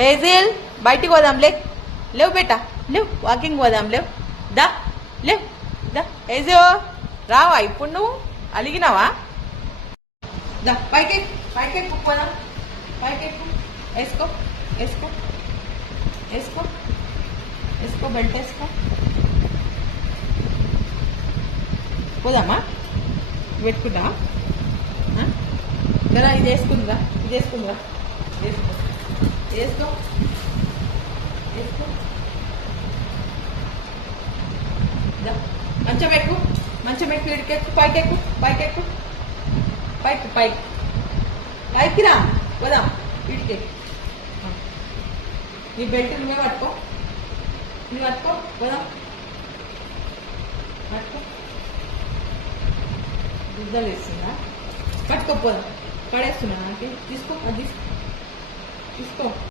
hassle బయటికి పోదాం లేవు బేటా లేవు వాకింగ్ పోదాం దా లేవు దా హేజో రావా ఇప్పుడు నువ్వు అలిగినావా దా పైకెక్కు పోదాం పైకెక్కు వేసుకో వేసుకో వేసుకో వేసుకో బెల్ట్ వేసుకో పోదామా పెట్టుకుంటా కదా ఇది వేసుకుందా వేసుకో వేసుకో వేసుకో మంచం ఎక్కు ఇడికెక్కు పైకి రా పోదాం ఇడికెక్కు నీ బెల్ట్ నువ్వే పట్టుకో పోదాం పట్టుకో గుద్దలు వేస్తుందా పట్టుకోపోదాం పడేస్తున్నా నాకే తీసుకో తీసుకో